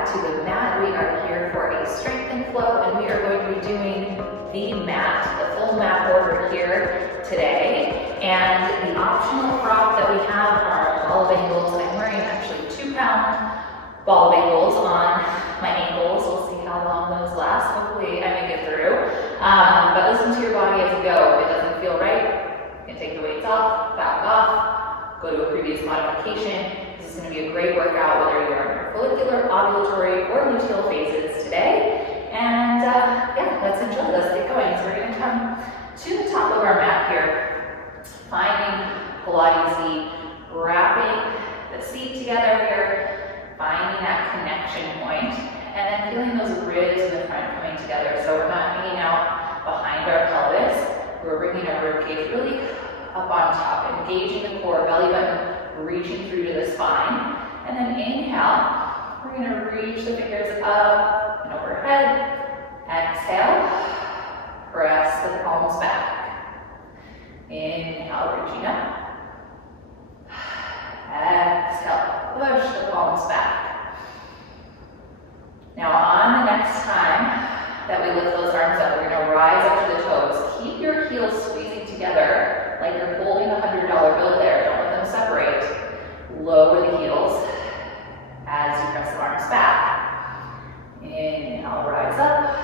back to the mat. We are here for a strength and flow, and we are going to be doing the mat, the full mat order here today. And the optional prop that we have are ball bangles. I'm wearing actually 2-pound ball bangles on my ankles. We'll see how long those last. Hopefully I make it through. But listen to your body as you go. If it doesn't feel right, you can take the weights off, back off, go to a previous modification. This is going to be a great workout whether you are in your follicular, ovulatory, or luteal phases today. And yeah, let's enjoy. Let's get going. So we're going to come to the top of our mat here, finding Pilates, wrapping the seat together here, finding that connection point, and then feeling those ribs in the front coming together. So we're not hanging out behind our pelvis. We're bringing our ribcage really up on top, engaging the core, belly button reaching through to the spine. And then inhale, we're going to reach the fingers up and overhead. Exhale, press the palms back. Inhale, reaching up. Exhale, push the palms back. Now on the next time that we lift those arms up, we're going to rise up to the toes. Keep your heels squeezing together like you're holding a $100 bill there. Don't let them separate. Lower the heels as you press the arms back. Inhale, rise up.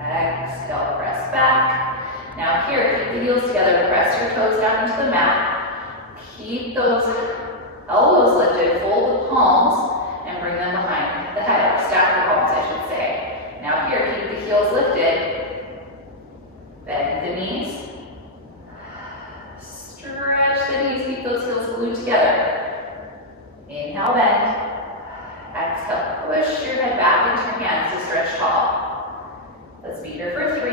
Exhale, press back. Now here, keep the heels together. Press your toes down into the mat. Keep those elbows lifted. Fold the palms and bring them behind the head. Stack the palms, I should say. Now here, keep the heels lifted. Bend the knees. Stretch the knees, keep those heels glued together. Inhale, bend. Exhale, push your head back into your hands to stretch tall. Let's be here for 3,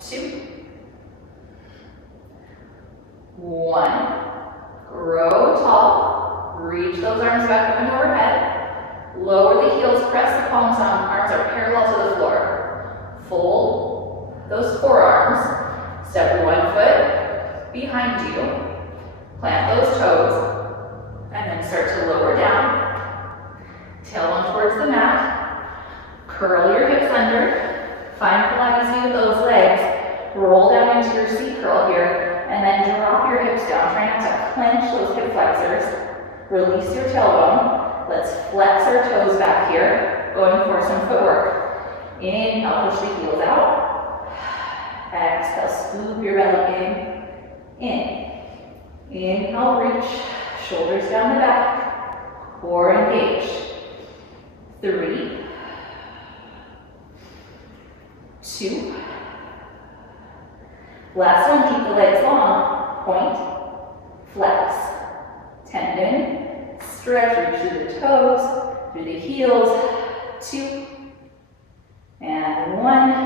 2, 1. Grow tall. Reach those arms back up and overhead. Lower the heels, press the palms down. Arms are parallel to the floor. Fold those forearms. Step one foot behind you, plant those toes, and then start to lower down. Tailbone towards the mat, curl your hips under, find Pilates with those legs, roll down into your seat curl here, and then drop your hips down. Try not to clench those hip flexors, release your tailbone. Let's flex our toes back here, going for some footwork. Inhale, push the heels out. Exhale, scoop your belly in. Inhale, reach, shoulders down the back, core engage. 3, 2. Last one, keep the legs long. Point, flex, tendon, stretch, reach through the toes, through the heels. 2, and 1.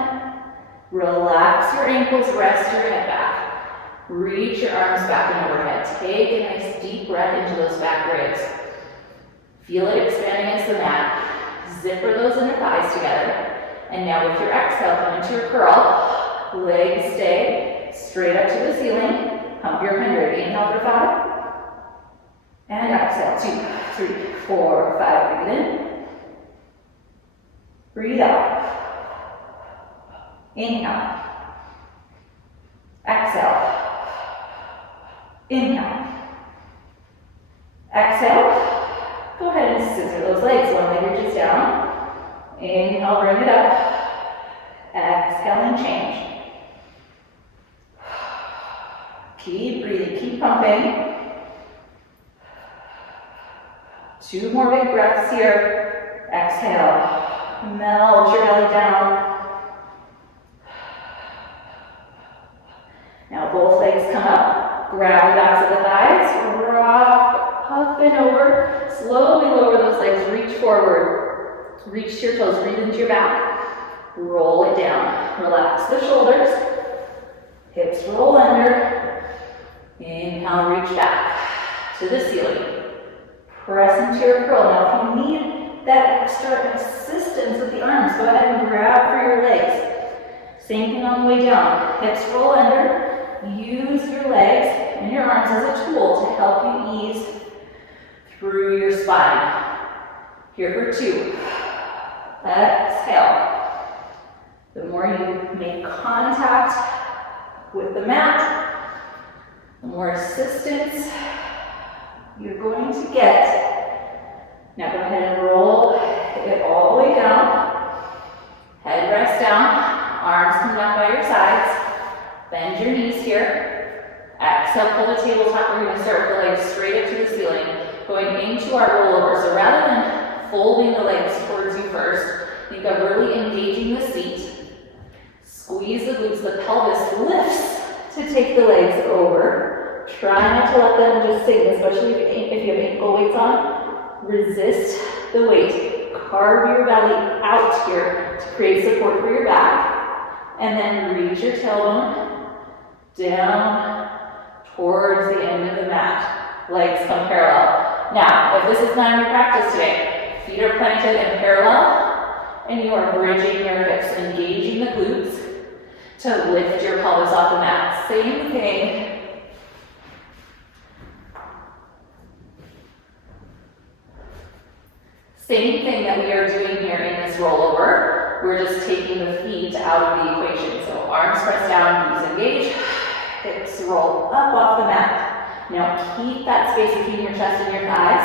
Relax your ankles, rest your head back. Reach your arms back and overhead. Take a nice deep breath into those back ribs. Feel it expand against the mat. Zipper those inner thighs together. And now with your exhale, come into your curl. Legs stay straight up to the ceiling. Hump your 100. Inhale for 5. And exhale, 2, 3, 4, 5. Breathe in. Breathe out. Inhale. Exhale. Inhale. Exhale. Go ahead and scissor those legs. One leg reaches down. Inhale, bring it up. Exhale and change. Keep breathing, keep pumping. 2 more big breaths here. Exhale. Melt your belly down. Now both legs come up, grab the backs of the thighs, rock up and over. Slowly lower those legs, reach forward. Reach to your toes, breathe into your back. Roll it down. Relax the shoulders. Hips roll under. Inhale, reach back to the ceiling. Press into your curl. Now if you need that extra assistance with the arms, go ahead and grab for your legs. Same thing on the way down. Hips roll under. Use your legs and your arms as a tool to help you ease through your spine. Here for 2. Exhale. The more you make contact with the mat, the more assistance you're going to get. Now go ahead and roll it all the way down. Head rests down, arms come down by your sides. Bend your knees here. Exhale, pull the tabletop. We're going to start with the legs straight up to the ceiling, going into our rollover. So rather than folding the legs towards you first, think of really engaging the seat. Squeeze the glutes, the pelvis lifts to take the legs over. Try not to let them just sink, especially if you have ankle weights on. Resist the weight. Carve your belly out here to create support for your back. And then reach your tailbone down towards the end of the mat. Legs come parallel. Now, if this is not your practice today, feet are planted in parallel, and you are bridging your hips, engaging the glutes to lift your pelvis off the mat. Same thing. Same thing that we are doing here in this rollover. We're just taking the feet out of the equation. So arms press down, knees engage, hips roll up off the mat. Now keep that space between your chest and your thighs.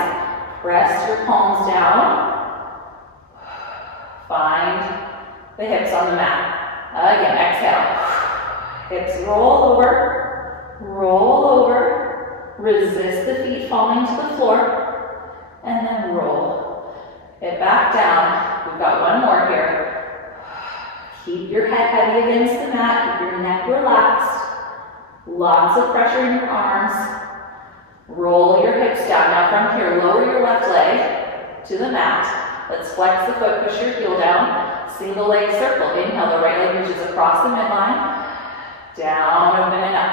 Press your palms down. Find the hips on the mat. Again, exhale. Hips roll over, resist the feet falling to the floor, and then roll it back down. We've got one more here. Keep your head heavy against the mat, keep your neck relaxed, lots of pressure in your arms. Roll your hips down. Now from here, lower your left leg to the mat. Let's flex the foot, push your heel down. Single leg circle. Inhale, the right leg reaches across the midline. Down, open and up.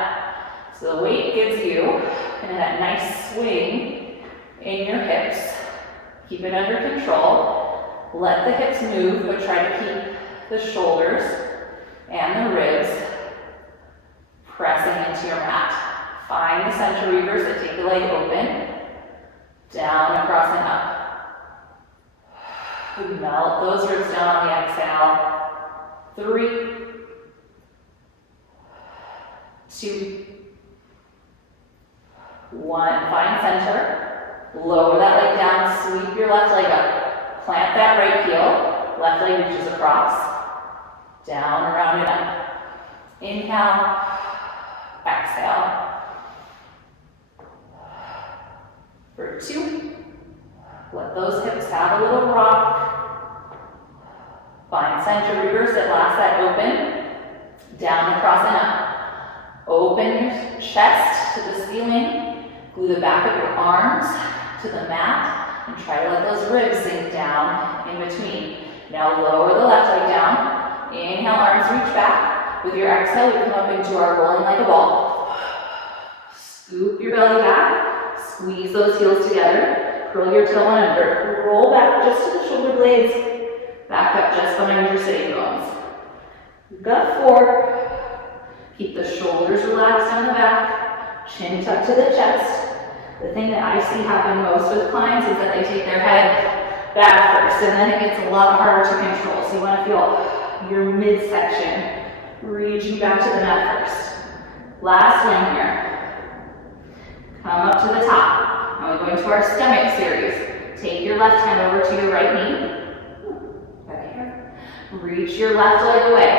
So the weight gives you that nice swing in your hips. Keep it under control. Let the hips move, but try to keep the shoulders and the ribs pressing into your mat. Find the center reverse and take the leg open. Down, across, and up. Melt those ribs down on the exhale. 3, 2, 1. Find center. Lower that leg down. Sweep your left leg up. Plant that right heel. Left leg reaches across. Down, around, and up. Inhale. Exhale. For 2. Let those hips have a little rock. Find center, reverse it, last set open. Down, across, and up. Open your chest to the ceiling. Glue the back of your arms to the mat. And try to let those ribs sink down in between. Now lower the left leg down. Inhale, arms reach back. With your exhale, we come up into our rolling like a ball. Scoop your belly back. Squeeze those heels together. Curl your tailbone under. Roll back just to the shoulder blades. Back up just behind your sitting bones. We've got 4. Keep the shoulders relaxed on the back. Chin tucked to the chest. The thing that I see happen most with clients is that they take their head back first, and then it gets a lot harder to control. So you want to feel your midsection reaching back to the mat first. Last one here. Come up to the top. Now we go into our stomach series. Take your left hand over to your right knee. Right here. Reach your left leg away.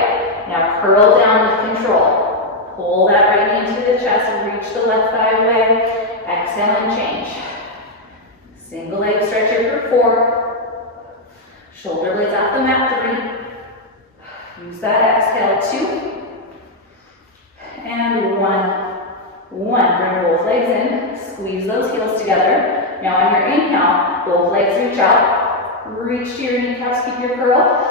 Now curl down with control. Pull that right knee into the chest and reach the left thigh away. Exhale and change. Single leg stretch here for 4. Shoulder blades off the mat, 3. Use that exhale, 2. And 1. Bring both legs in. Squeeze those heels together. Now on your inhale, both legs reach out. Reach to your kneecaps, keep your curl.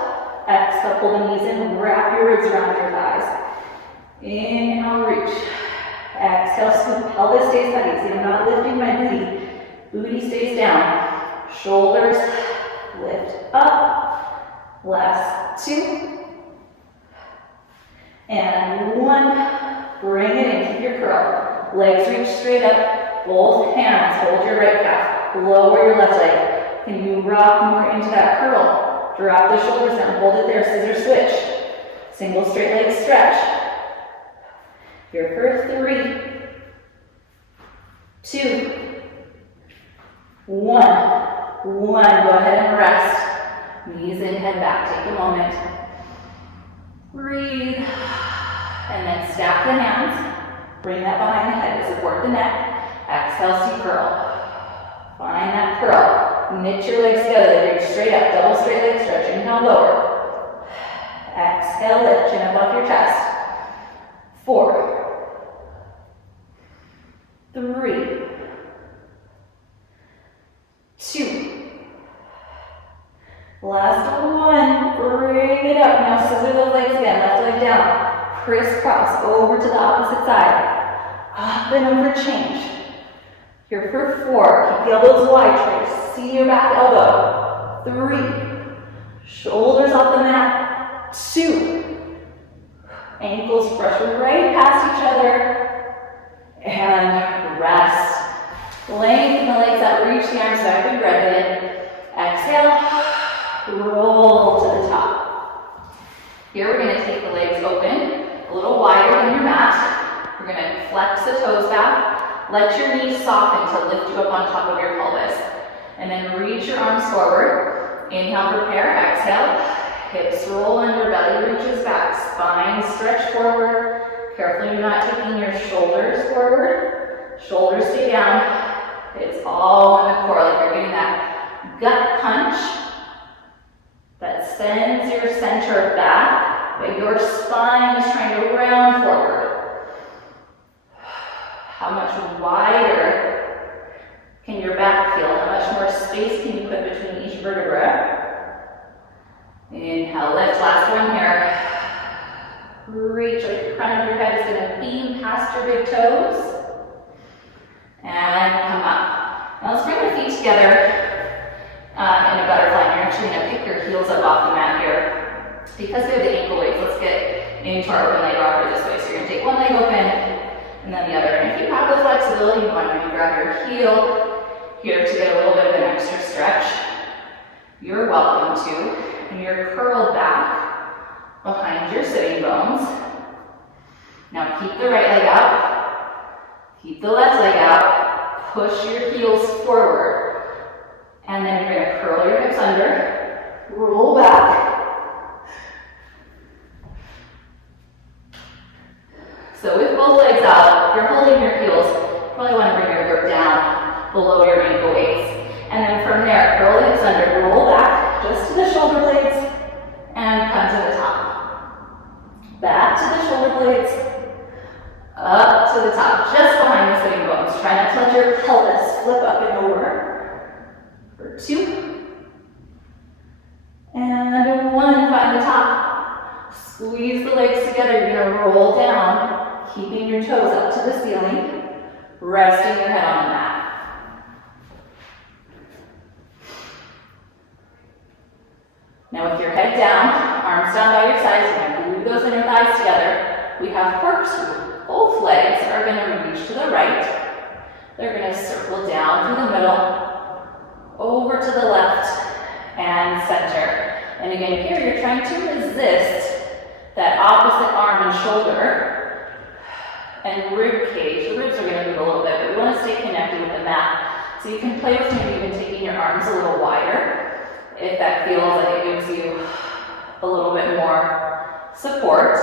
Exhale, pull the knees in, wrap your ribs around your thighs. Inhale, reach. Exhale, scoop, pelvis stays heavy. See, I'm not lifting my booty. Booty stays down. Shoulders lift up. Last 2. And 1. Bring it in, keep your curl. Legs reach straight up. Both hands hold your right calf. back. Lower your left leg. Can you rock more into that curl? Drop the shoulders down, hold it there, scissor switch. Single straight leg stretch. Here for 3, 2, 1. Go ahead and rest. Knees in, head back. Take a moment. Breathe. And then stack the hands. Bring that behind the head to support the neck. Exhale, seat curl. Find that curl. Knit your legs together. Reach straight up. Double straight leg stretch. Inhale, lower. Exhale, lift. Chin up off your chest. 4, 3, 2. Last one. Bring it up. Now scissor those legs again. Left leg down. Crisscross over to the opposite side. Up and over change. Here for 4. Keep the elbows wide. Try to see your back elbow. 3. Shoulders off the mat. 2. Ankles brush right past each other. And rest. Lengthen the legs out. Reach the arms back. Big breath in. Exhale. Roll to the top. Here we're going to take the legs open, a little wider than your mat. We're going to flex the toes back. Let your knees soften to lift you up on top of your pelvis. And then reach your arms forward. Inhale, prepare. Exhale. Hips roll under, belly reaches back. Spine stretch forward. Carefully, you're not taking your shoulders forward. Shoulders stay down. It's all in the core, like you're getting that gut punch that sends your center back, but your spine is trying to round forward. How much wider can your back feel? How much more space can you put between each vertebra? Inhale, lift, last one here. Reach, like the crown of your head is gonna beam past your big toes. And come up. Now let's bring the feet together in a butterfly. You're actually going to pick your heels up off the mat here. Because they're the ankle weights, let's get into our open leg rocker this way. So you're going to take one leg open and then the other. And if you have the flexibility, you want to grab your heel here to get a little bit of an extra stretch. You're welcome to. And you're curled back behind your sitting bones. Now keep the right leg out. Keep the left leg out. Push your heels forward. And then you're going to curl your hips under, roll back. So with both legs out, if you're holding your heels, you probably want to bring your grip down below your ankle weights. And then from there, curl the hips under, roll back just to the shoulder blades, and come to the top. Back to the shoulder blades, up to the top, just behind the sitting bones. Try not to let your pelvis flip up and over. 2, and 1, find the top. Squeeze the legs together, you're going to roll down, keeping your toes up to the ceiling, resting your head on the mat. Now with your head down, arms down by your sides, you're going to glue those inner thighs together. We have corkscrew. Both legs are going to reach to the right. They're going to circle down through the middle, over to the left and center. And again, here you're trying to resist that opposite arm and shoulder and rib cage. The ribs are going to move a little bit, but we want to stay connected with the mat. So you can play with maybe even taking your arms a little wider if that feels like it gives you a little bit more support.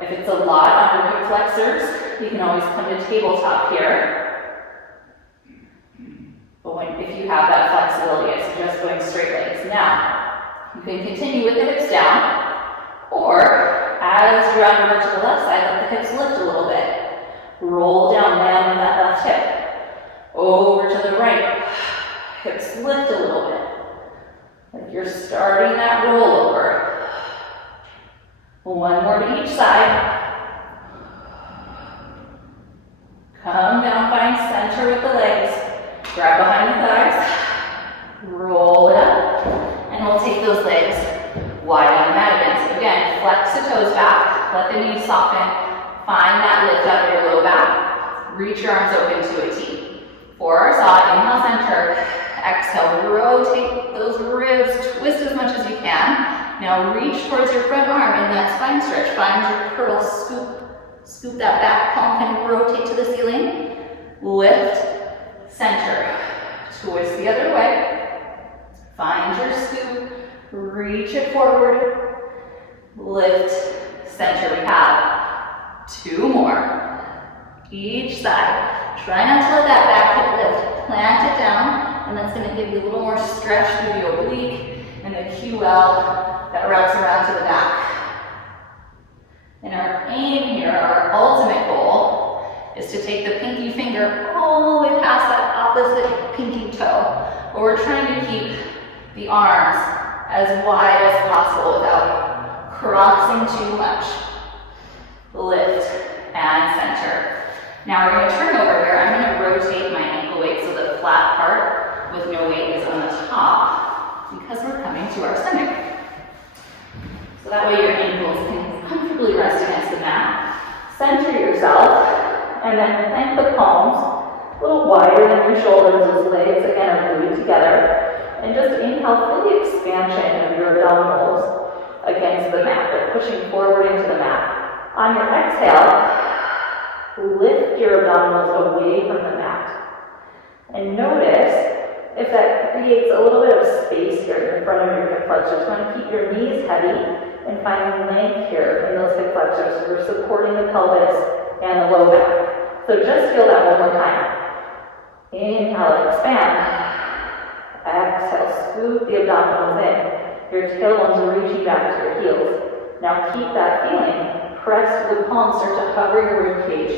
If it's a lot on your hip flexors, you can always come to tabletop here. But if you have that flexibility, I suggest going straight legs. Now, you can continue with the hips down, or as you round over to the left side, let the hips lift a little bit. Roll down, land on that left hip. Over to the right, hips lift a little bit. Like you're starting that rollover. One more to each side. Come down, find center with the legs. Grab behind the thighs, roll it up, and we'll take those legs wide on the mat again. So again, flex the toes back, let the knees soften, find that lift out of your low back, reach your arms open to a T. For our saw, inhale, center. Exhale, rotate those ribs, twist as much as you can. Now reach towards your front arm in that spine stretch. Find your curl, scoop that back palm, can rotate to the ceiling. Lift, center. Twist the other way. Find your scoop, reach it forward. Lift, center. We have 2 more. Each side. Try not to let that back hip lift. Plant it down, and that's going to give you a little more stretch through the oblique and the QL that wraps around to the back. And our aim here, our ultimate goal, is to take the pinky finger all the way past that opposite pinky toe. But we're trying to keep the arms as wide as possible without crossing too much. Lift and center. Now we're going to turn over here. I'm going to rotate my ankle weight so the flat part with no weight is on the top because we're coming to our stomach. So that way your ankles can comfortably rest against the mat. Center yourself and then plant the palms a little wider than your shoulders as legs again are glued together. And just inhale for the expansion of your abdominals against the mat. They're pushing forward into the mat. On your exhale, lift your abdominals away from the mat. And notice if that creates a little bit of space here in front of your hip flexors. You want to keep your knees heavy and find length here in those hip flexors. We're supporting the pelvis and the low back. So just feel that one more time. Inhale, expand. Exhale, scoop the abdominals in. Your tailbones are reaching back to your heels. Now keep that feeling. Press to the palms, start to hover your rib cage.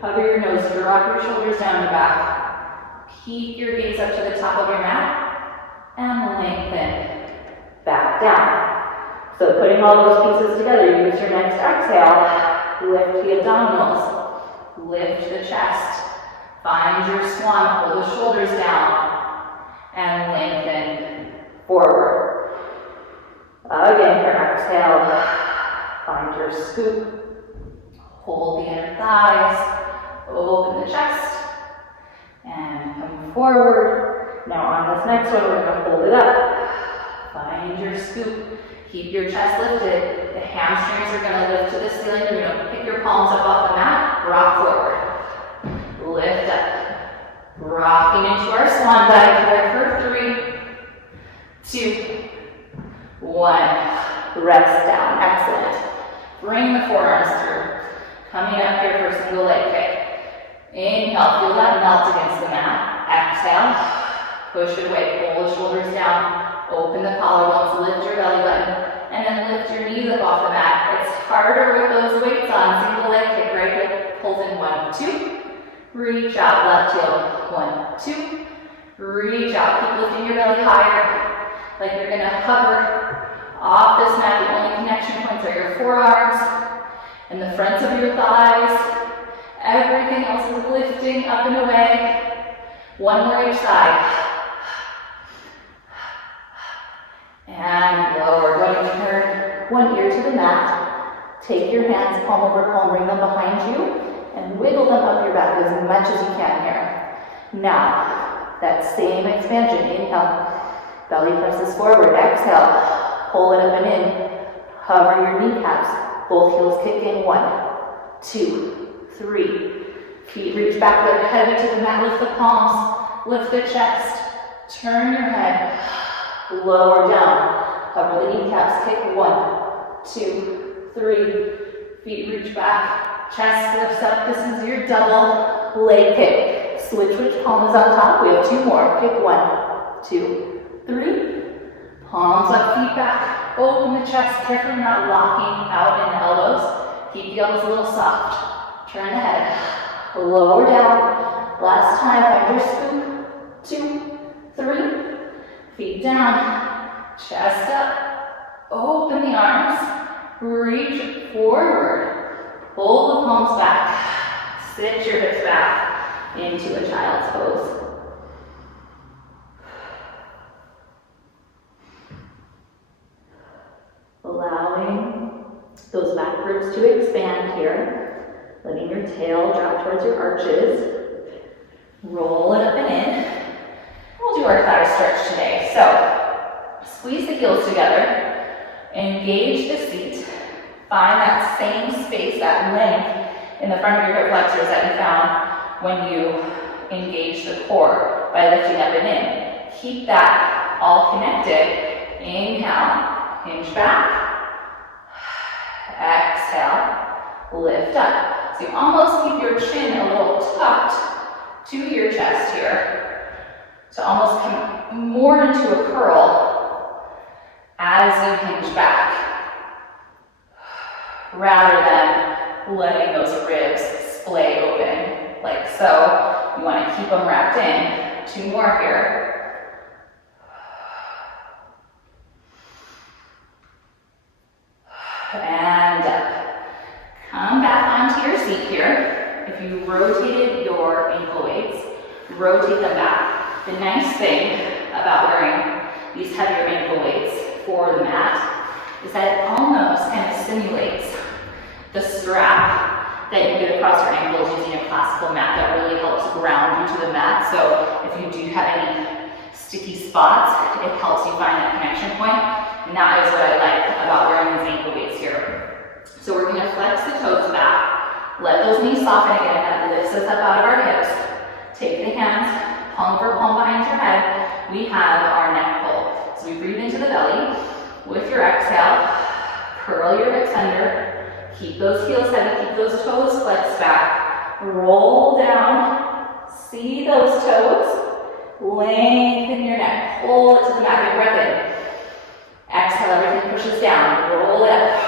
Hover your nose, drop your shoulders down and back. Keep your gaze up to the top of your mat and lengthen back down. So putting all those pieces together, use your next exhale. Lift the abdominals, lift the chest. Find your swan, pull the shoulders down and lengthen forward. Again, here, exhale. Find your scoop, hold the inner thighs, open the chest, and come forward. Now on this next one, we're going to hold it up. Find your scoop, keep your chest lifted. The hamstrings are going to lift to the ceiling. You're going to pick your palms up off the mat, rock forward. Lift up. Rocking into our swan dive here for 3, 2, 1. Rest down. Excellent. Bring the forearms through. Coming up here for a single leg kick. Inhale, feel that melt against the mat. Exhale, push it away, pull the shoulders down, open the collarbones, lift your belly button, and then lift your knees up off the mat. It's harder with those weights on. Single leg kick, right hip pulls in 1, 2. Reach out, left heel, 1, 2. Reach out, keep lifting your belly higher, like you're gonna hover off this mat. The only connection points are your forearms and the fronts of your thighs. Everything else is lifting up and away. 1 more each side. And lower. Going to turn one ear to the mat. Take your hands palm over palm, bring them behind you, and wiggle them up your back as much as you can here. Now, that same expansion. Inhale, belly presses forward. Exhale, pull it up and in. Hover your kneecaps. Both heels kick in. 1, 2, 3. Feet reach back, they're heavy to the mat. Lift the palms, lift the chest. Turn your head, lower down. Hover the kneecaps, kick. 1, 2, 3. Feet reach back, chest lifts up. This is your double leg kick. Switch which palm is on top. We have 2 more. Kick. 1, 2, 3. Palms up, feet back. Open the chest, carefully not locking out in the elbows. Keep the elbows a little soft. Turn the head, lower down. Last time, find your scoop. 2, 3. Feet down, chest up. Open the arms, reach forward. Pull the palms back. Sit your hips back into a child's pose. Allowing those back ribs to expand here. Letting your tail drop towards your arches. Roll it up and in. We'll do our thigh stretch today. So, squeeze the heels together, engage the seat, find that same space, that length in the front of your hip flexors that you found when you engage the core by lifting up and in. Keep that all connected. Inhale, hinge back. Exhale, lift up. So you almost keep your chin a little tucked to your chest here. So almost come more into a curl as you hinge back, rather than letting those ribs splay open like so. You want to keep them wrapped in. 2 more here. And up. Come back onto your seat here. If you rotated your ankle weights, rotate them back. The nice thing about wearing these heavier ankle weights for the mat is that it almost kind of simulates the strap that you get across your ankles using a classical mat that really helps ground you to the mat. So if you do have any sticky spots, it helps you find that connection point. And that is what I like about wearing these ankle weights here. So we're going to flex the toes back. Let those knees soften again. That lifts us up out of our hips. Take the hands, palm for palm behind your head. We have our neck pull. So we breathe into the belly. With your exhale, curl your hips under. Keep those heels heavy. Keep those toes flexed back. Roll down. See those toes. Lengthen your neck. Pull it to the mat. Big breath in. Exhale, everything pushes down. Roll it up.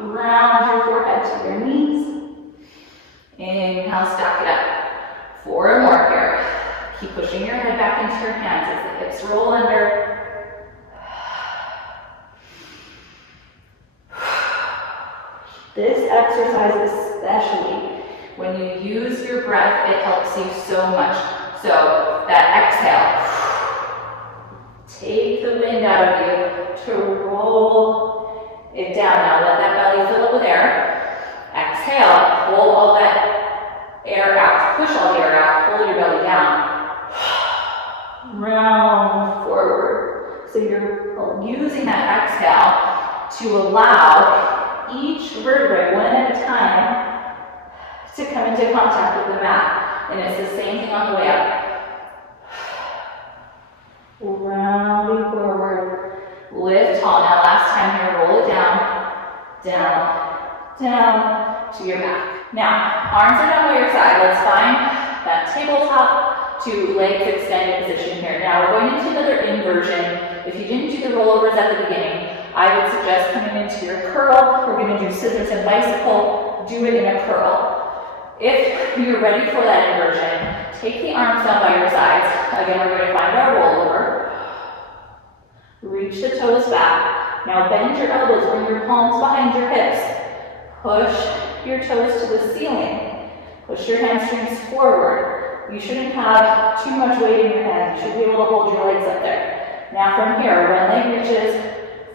Round your forehead to your knees. Inhale, stack it up. 4 more here. Keep pushing your head back into your hands as the hips roll under. This exercise, especially when you use your breath, it helps you so much. So that exhale, take the wind out of you to roll it down. Now let that belly fill up with air. Exhale, pull all that air out. Push all the air out. Pull your belly down. Round forward. So you're using that exhale to allow each vertebrae, one at a time, to come into contact with the mat. And it's the same thing on the way up. Rounding forward. Lift tall. Now last time here, roll it down, down, down to your back. Now, arms are down by your side. Let's find that tabletop to legs extended position here. Now we're going into another inversion. If you didn't do the rollovers at the beginning, I would suggest coming into your curl. We're going to do scissors and bicycle. Do it in a curl. If you're ready for that inversion, take the arms down by your sides. Again, we're going to find our rollover. Reach the toes back. Now bend your elbows, bring your palms behind your hips. Push your toes to the ceiling. Push your hamstrings forward. You shouldn't have too much weight in your hands. You should be able to hold your legs up there. Now from here, one leg reaches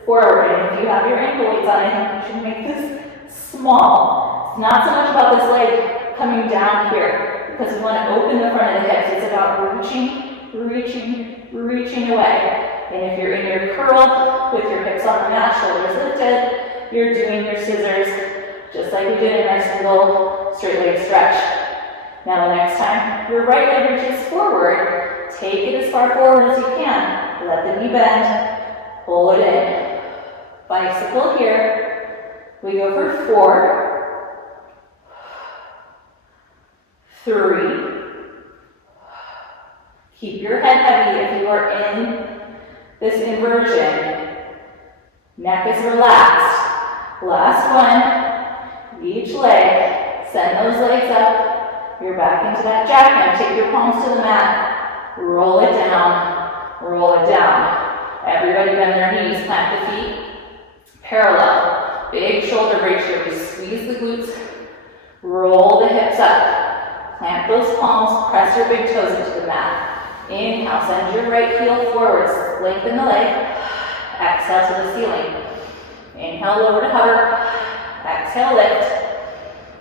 forward. And if you have your ankle weights on, I think you should make this small. It's not so much about this leg coming down here, because we want to open the front of the hips. It's about reaching, reaching, reaching away. And if you're in your curl with your hips on the mat, shoulders lifted, you're doing your scissors just like we did in our single straight leg stretch. Now the next time your right leg reaches forward, take it as far forward as you can. Let the knee bend, pull it in. Bicycle here. We go for 4, 3. Keep your head heavy if you are in this inversion. Neck is relaxed. Last one. Each leg. Send those legs up. You're back into that jackknife. Take your palms to the mat. Roll it down. Roll it down. Everybody bend their knees. Plant the feet parallel. Big shoulder break here. We squeeze the glutes. Roll the hips up. Plant those palms. Press your big toes into the mat. Inhale, send your right heel forwards, lengthen the leg, exhale to the ceiling. Inhale, lower to hover, exhale, lift.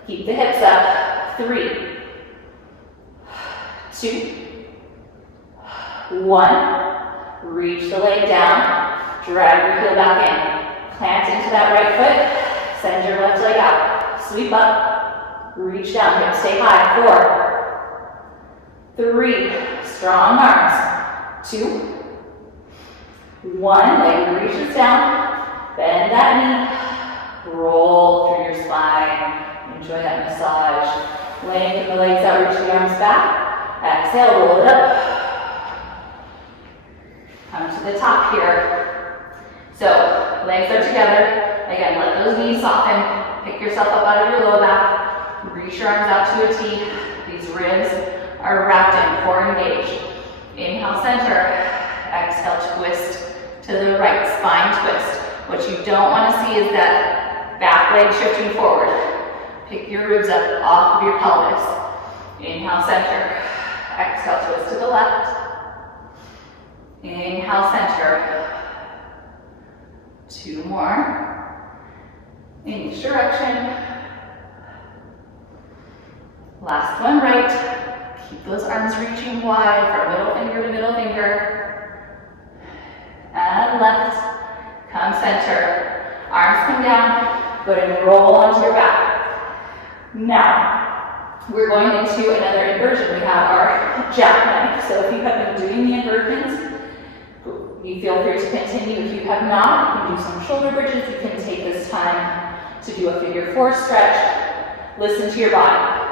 Keep the hips up, 3, 2, 1. Reach the leg down, drag your heel back in. Plant into that right foot, send your left leg out. Sweep up, reach down, hips stay high. 4, 3, strong arms. 2, 1, leg reaches down, bend that knee, roll through your spine. Enjoy that massage. Lengthen the legs out, reach the arms back. Exhale, roll it up. Come to the top here. So, legs are together. Again, let those knees soften. Pick yourself up out of your low back. Reach your arms out to a T. These ribs are wrapped in, core engaged. Inhale, center. Exhale, twist to the right, spine twist. What you don't want to see is that back leg shifting forward. Pick your ribs up off of your pelvis. Inhale, center. Exhale, twist to the left. Inhale, center. 2 more. In each direction. Last one, right. Keep those arms reaching wide from middle finger to middle finger. And left. Come center. Arms come down. Go ahead and roll onto your back. Now, we're going into another inversion. We have our jackknife. So if you have been doing the inversions, you feel free to continue. If you have not, you can do some shoulder bridges. You can take this time to do a figure 4 stretch. Listen to your body.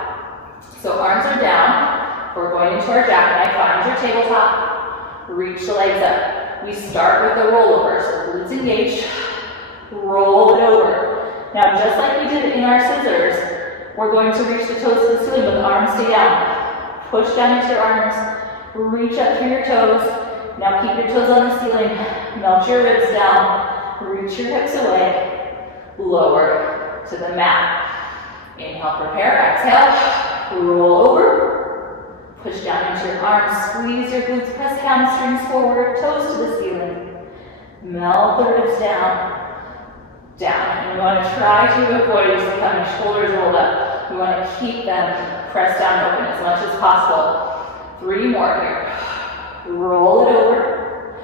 So arms are down. We're going into our jackknife. Find your tabletop. Reach the legs up. We start with the rollover. So glutes engaged. Roll it over. Now, just like we did in our scissors, we're going to reach the toes to the ceiling, but the arms stay down. Push down into your arms. Reach up through your toes. Now keep your toes on the ceiling, melt your ribs down, reach your hips away, lower to the mat. Inhale, prepare, exhale, roll over, push down into your arms, squeeze your glutes, press hamstrings forward, toes to the ceiling, melt the ribs down, down. And we want to try to avoid just having shoulders rolled up. We want to keep them pressed down open as much as possible. 3 more here. Roll it over.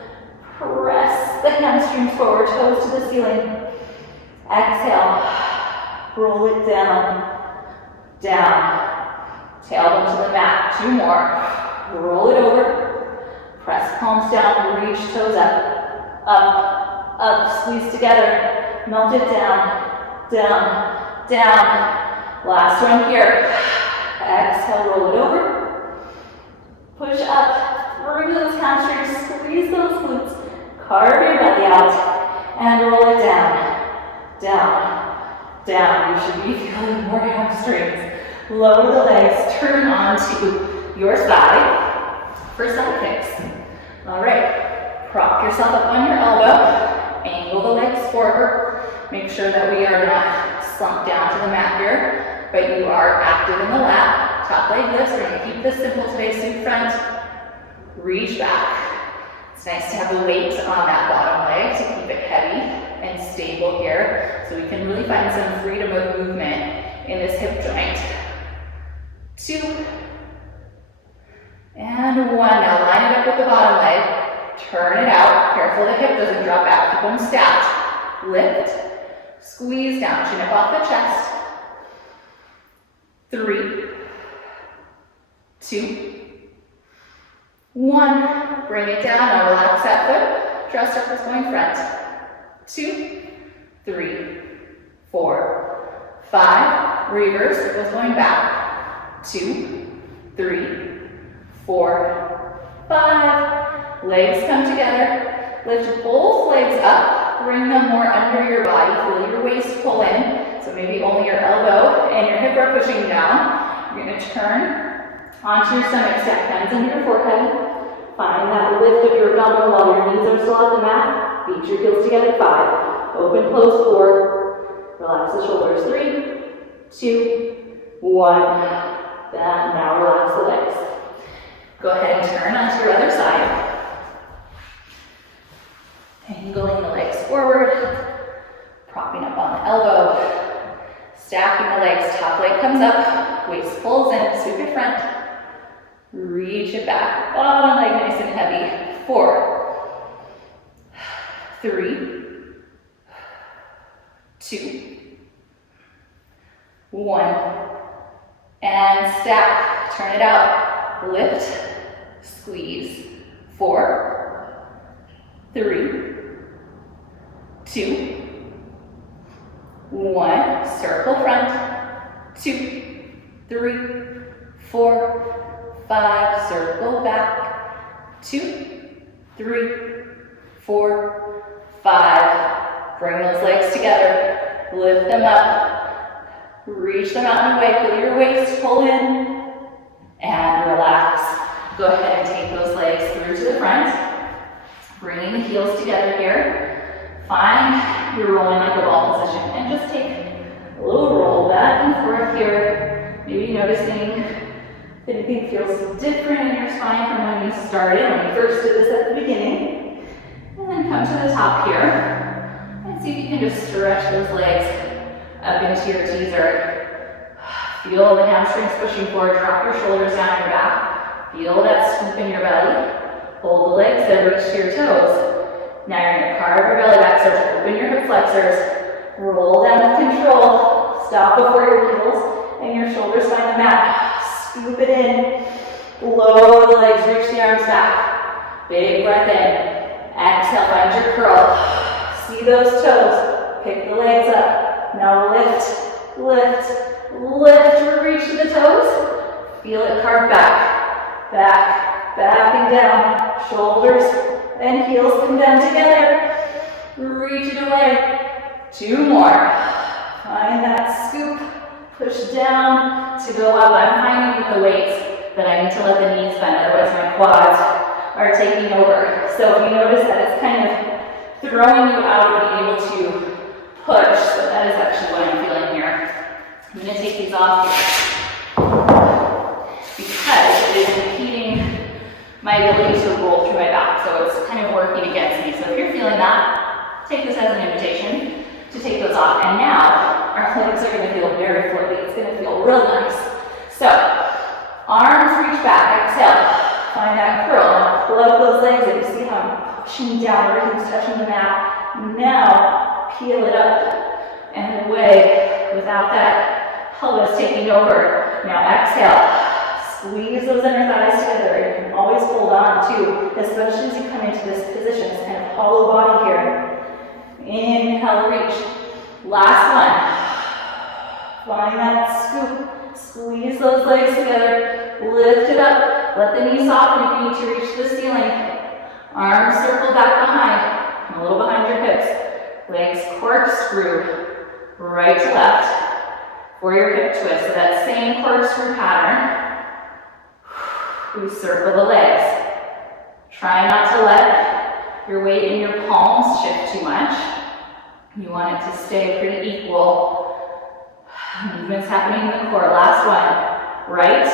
Press the hamstrings forward, toes to the ceiling. Exhale. Roll it down. Down. Tailbone to the mat. 2 more. Roll it over. Press palms down. Reach toes up. Up. Up. Squeeze together. Melt it down. Down. Down. Last one here. Exhale. Roll it over. Push up. Bring those hamstrings, squeeze those glutes, carve your belly out, and roll it down, down, down. You should be feeling more hamstrings. Lower the legs, turn onto your side for side kicks. All right, prop yourself up on your elbow, angle the legs forward. Make sure that we are not sunk down to the mat here, but you are active in the lat. Top leg lifts. We're going to keep this simple today. Suit front. Reach back. It's nice to have a weight on that bottom leg to keep it heavy and stable here, so we can really find some freedom of movement in this hip joint. 2 and 1. Now line it up with the bottom leg. Turn it out. Careful the hip doesn't drop out. Keep them stacked. Lift. Squeeze down. Chin up off the chest. 3, 2, 1, bring it down, now relax that foot, draw circles going front. 2, 3, 4, 5, reverse, circles going back. 2, 3, 4, 5, legs come together, lift both legs up, bring them more under your body, feel your waist pull in, so maybe only your elbow and your hip are pushing down. You're going to turn onto your stomach, stack hands under your forehead. Find that lift of your abdomen while your knees are still on the mat. Beat your heels together. 5. Open, close. 4. Relax the shoulders. 3, 2, 1. Now relax the legs. Go ahead and turn onto your other side. Angling the legs forward. Propping up on the elbow. Stacking the legs. Top leg comes up. Waist pulls in. Sweep your front. Reach it back. Bottom leg nice and heavy. 4, 3, 2, 1. And stack. Turn it out. Lift, squeeze. 4, 3, 2, 1. Circle front. 2, 3, 4, 5. Circle back. 2, 3, 4, 5. Bring those legs together. Lift them up. Reach them out and away. Feel your waist pull in. And relax. Go ahead and take those legs through to the front. Bringing the heels together here. Find your rolling like a ball position. And just take a little roll back and forth here. Maybe noticing if anything feels different in your spine from when you started, when you first did this at the beginning. And then come to the top here. And see if you can just stretch those legs up into your teaser. Feel the hamstrings pushing forward. Drop your shoulders down your back. Feel that scoop in your belly. Hold the legs there, reach to your toes. Now you're going to carve your belly back, so open your hip flexors. Roll down with control. Stop before your heels and your shoulders find the mat. Scoop it in. Lower the legs, reach the arms back. Big breath in. Exhale, find your curl. See those toes. Pick the legs up. Now lift, lift, lift. Reach to the toes. Feel it carve back. Back, backing down. Shoulders and heels come down together. Reach it away. 2 more. Find that scoop. Push down to go up. I'm finding with the weights that I need to let the knees bend, otherwise my quads are taking over. So if you notice that it's kind of throwing you out of being able to push, so that is actually what I'm feeling here. I'm going to take these off because it is impeding my ability to roll through my back, so it's kind of working against me. So if you're feeling that, take this as an invitation to take those off. And now, our legs are going to feel very floaty. It's going to feel real nice. So, arms reach back, exhale. Find that curl. Now plug those legs in. You see how I'm pushing down, everything's touching the mat. Now, peel it up and away without that pelvis taking over. Now exhale. Squeeze those inner thighs together. You can always hold on too, especially as you come into this position, this kind of hollow body here. Inhale, reach. Last one. Find that scoop. Squeeze those legs together. Lift it up. Let the knees soften if you need to reach the ceiling. Arms circle back behind. A little behind your hips. Legs corkscrew. Right to left. For your hip twist. So that same corkscrew pattern. We circle the legs. Try not to let your weight in your palms shift too much. You want it to stay pretty equal. Movements happening in the core. Last one. Right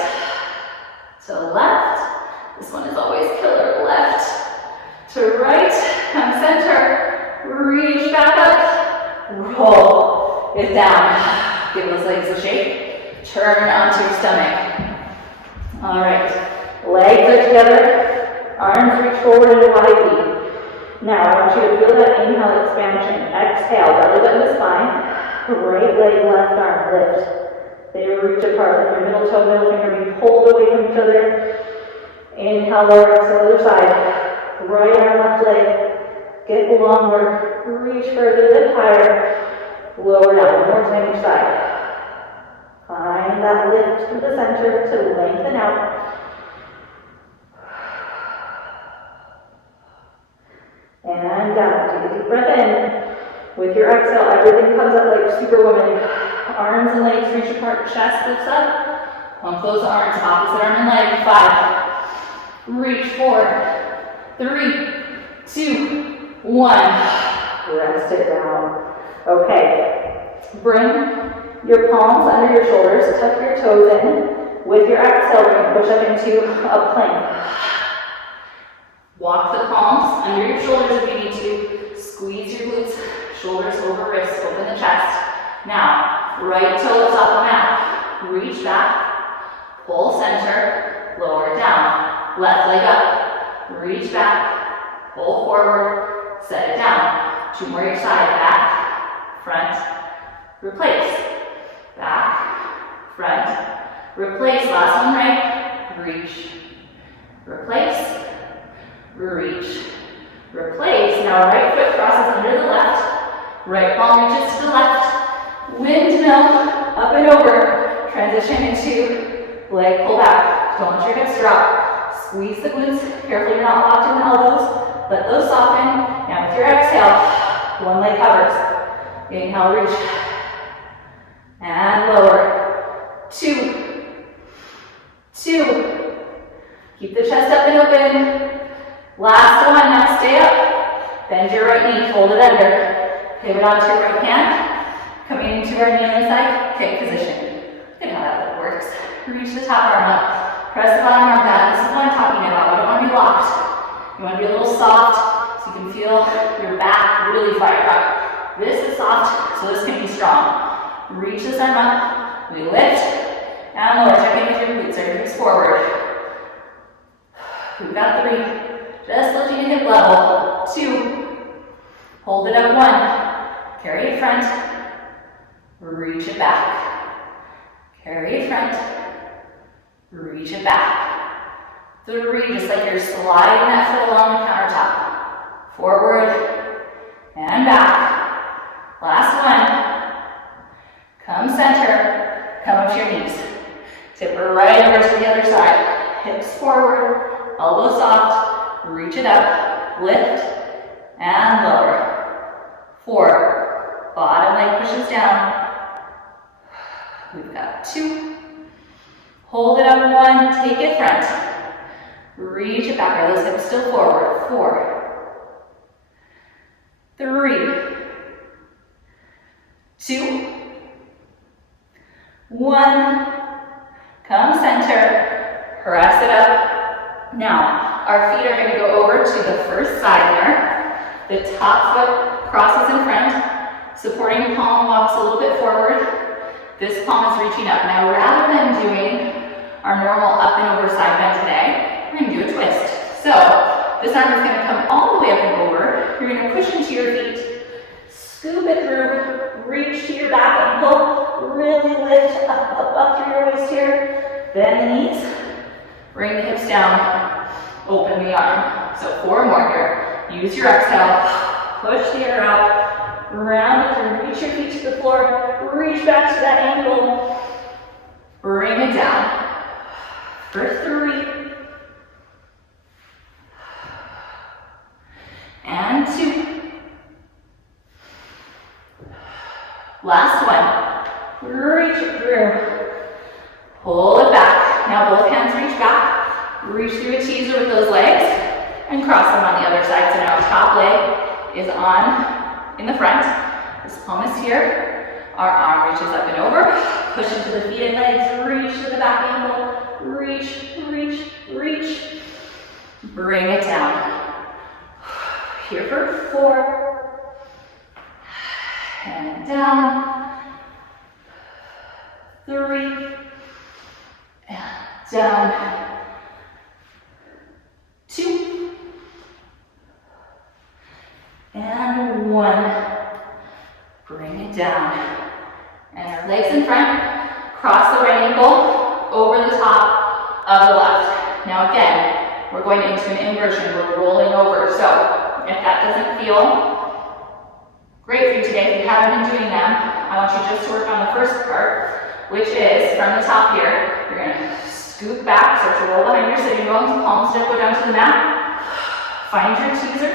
to left. This one is always killer. Left to right. Come center. Reach back up. Roll it down. Give those legs a shake. Turn onto your stomach. All right. Legs are together, arms reach forward into wide V. Now I want you to feel that inhale expansion. Exhale, belly button to spine. Right leg, left arm, lift. They reach apart, like your middle toe, middle finger be pulled away from each other. Inhale, lower, exhale, other side. Right arm, left leg, get longer, reach further, lift higher. Lower down, one more time each side. Find that lift to the center to lengthen out. And down. Take a deep breath in. With your exhale, everything comes up like Superwoman. Arms and legs reach apart, chest lifts up. Pump those arms, opposite arm and leg. 5. Reach forward. 3, 2, 1. Rest it down. Okay. Bring your palms under your shoulders. Tuck your toes in. With your exhale, we're going to push up into a plank. Walk the palms under your shoulders if you need to. Squeeze your glutes, shoulders over wrists, open the chest. Now, right toe lifts off the mat. Reach back, pull center, lower down. Left leg up, reach back, pull forward, set it down. 2 more each side, back, front, replace. Back, front, replace. Last one right, reach, replace, reach, replace. Now right foot crosses under the left, right palm reaches to the left, windmill, up and over, transition into leg pull back. Don't let your hips drop, squeeze the glutes, careful you're not locked in the elbows, let those soften. Now with your exhale, one leg hovers, inhale, reach, and lower, 2, 2, keep the chest up and open, last one. Now stay up, bend your right knee, fold it under, pivot onto your right hand, coming into our knee on the side, kick position. Look at how that works. Reach the top arm up, press the bottom arm down. This is what I'm talking about. You don't want to be locked. You want to be a little soft so you can feel your back really fire up. This is soft, so this can be strong. Reach this arm up, we lift, and lower. Check in with your glutes, our hips forward. We've got 3, just lifting at hip level, 2, hold it up, 1, carry it front, reach it back, carry it front, reach it back, 3, just like you're sliding that foot along the countertop, forward, and back, last one. Come center, come up to your knees. Tip right over to the other side. Hips forward, elbows soft, reach it up, lift, and lower. 4, bottom leg pushes down. We've got 2. Hold it up, 1, take it front. Reach it back, are those hips still forward? 4, 3, 2, 1, come center, press it up. Now, our feet are going to go over to the first side there. The top foot crosses in front, supporting palm walks a little bit forward. This palm is reaching up. Now, rather than doing our normal up and over side bend today, we're going to do a twist. So, this arm is going to come all the way up and over. You're going to push into your feet, scoop it through, reach to your back and pull. Really lift up through your waist here. Bend the knees. Bring the hips down. Open the arm. So 4 more here. Use your exhale. Push the air out. Round it through. Reach your feet to the floor. Reach back to that ankle. Bring it down. For 3. And 2. Last one. Reach it through. Pull it back. Now both hands reach back. Reach through a teaser with those legs and cross them on the other side. So now top leg is on in the front. This palm is here. Our arm reaches up and over. Push into the feet and legs. Reach to the back ankle. Reach, reach, reach. Bring it down. Here for 4. And down. 3, and down, 2, and 1. Bring it down. And our legs in front, cross the right ankle over the top of the left. Now again, we're going into an inversion, we're rolling over. So if that doesn't feel great for you today, if you haven't been doing them, I want you just to work on the first part, which is from the top here. You're going to scoop back, start to roll behind your sitting bones, palms don't go down to the mat. Find your teaser,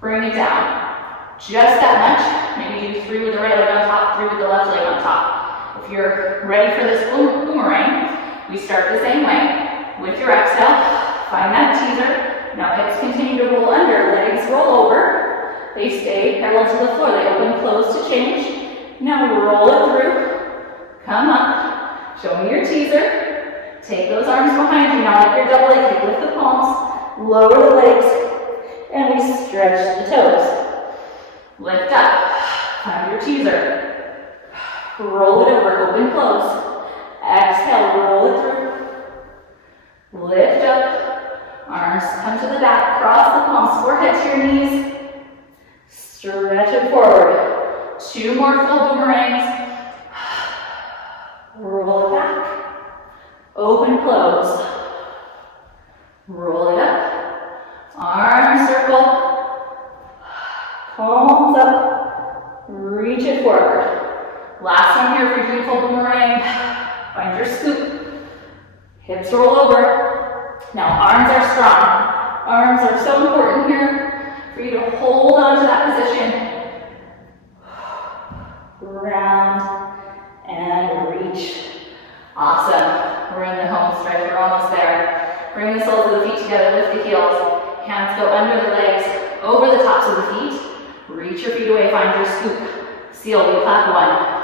bring it down. Just that much. Maybe do 3 with the right leg on top, 3 with the left leg on top. If you're ready for this boomerang, we start the same way. With your exhale, find that teaser. Now hips continue to roll under, legs roll over. They stay parallel to the floor. They open, close to change. Now roll it through. Come up. Show me your teaser. Take those arms behind you. Now like your double leg kick, lift the palms, lower the legs, and we stretch the toes. Lift up. Find your teaser. Roll it over, open, close. Exhale, roll it through. Lift up. Arms come to the back, cross the palms, forehead to your knees. Stretch it forward. 2 more full boomerangs. Roll it back. Open, close. Roll it up. Arm circle. Palms up. Reach it forward. Last one here for your full boomerang. Find your scoop. Hips roll over. Now arms are strong. Arms are so important here for you to hold on to that position. Round and reach. Awesome. We're in the home stretch. We're almost there. Bring the soles of the feet together. Lift the heels. Hands go under the legs, over the tops of the feet. Reach your feet away. Find your scoop. Seal. We clap.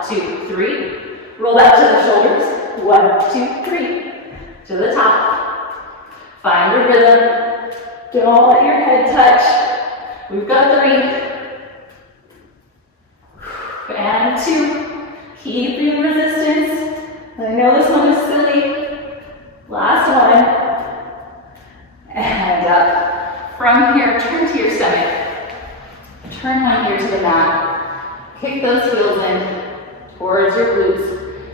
1, 2, 3. Roll back to the shoulders. 1, 2, 3. To the top. Find your rhythm. Don't let your head touch. We've got 3. And 2. Keep your resistance. I know this one is silly. Last one. And up. From here, turn to your stomach. Turn one ear to the mat. Kick those heels in towards your glutes.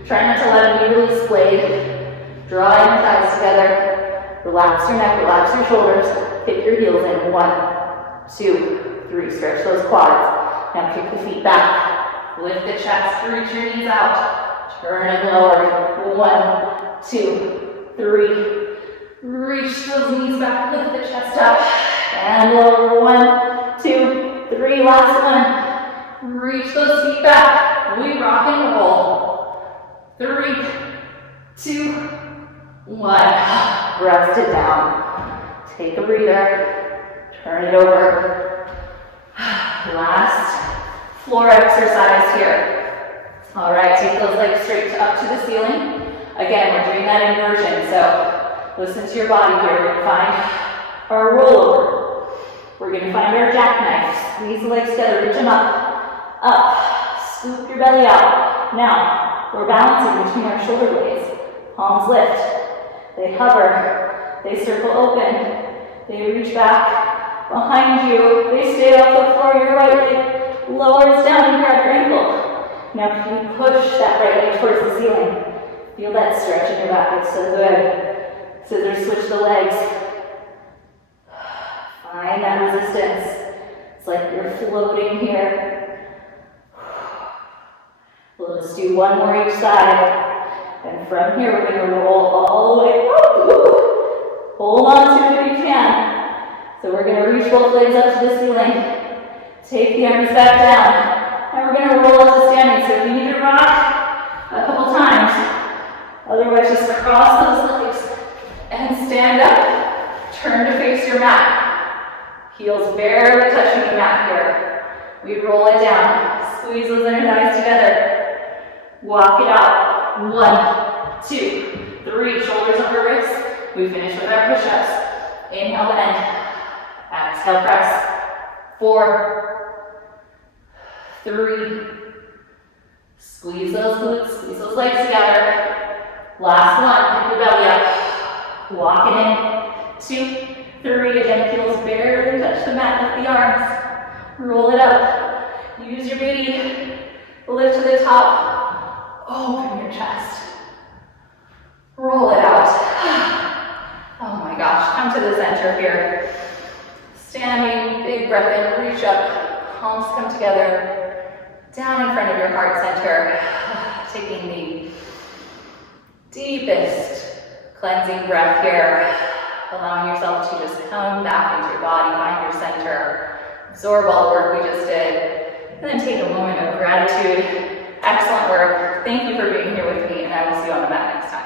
Try not to let them be really splayed. Draw your thighs together. Relax your neck, relax your shoulders. Kick your heels in. 1, 2, 3. Stretch those quads. Now kick the feet back. Lift the chest. Reach your knees out. Turn it lower. 1, 2, 3. Reach those knees back. Lift the chest up. And lower. 1, 2, 3. Last one. Reach those feet back. We rock and roll. 3, 2, 1. Rest it down. Take a breather. Turn it over. Last floor exercise here. All right, take those legs straight up to the ceiling. Again, we're doing that inversion, so listen to your body here. We're going to find our rollover. We're going to find our jackknife. Squeeze the legs together, reach them up. Up. Scoop your belly out. Now, we're balancing between our shoulder blades. Palms lift. They hover. They circle open. They reach back behind you. They stay off the floor. Your right leg lowers down and grab your ankle. Now can you push that right leg towards the ceiling? Feel that stretch in your back. It's so good. Scissors switch the legs. Find that resistance. It's like you're floating here. We'll just do one more each side. And from here, we're going to roll all the way up. Hold on to it if you can. So we're going to reach both legs up to the ceiling. Take the arms back down. And we're going to roll up to standing. So if you need to rock a couple times, otherwise just cross those legs and stand up. Turn to face your mat. Heels barely touching the mat here. We roll it down. Squeeze those inner thighs together. Walk it out. 1, 2, 3. Shoulders over wrists. We finish with our push-ups. Inhale, bend. Exhale, press. 4, 3. Squeeze those glutes. Squeeze those legs together. Last one. Pick your belly up. Walk it in. 2, 3. Again, heels barely touch the mat. Lift the arms. Roll it up. Use your booty. Lift to the top. Open your chest. Roll it out. Oh my gosh. Come to the center here. Standing, big breath in, reach up. Palms come together. Down in front of your heart center. Taking the deepest cleansing breath here. Allowing yourself to just come back into your body, find your center. Absorb all the work we just did. And then take a moment of gratitude. Excellent work. Thank you for being here with me, and I will see you on the mat next time.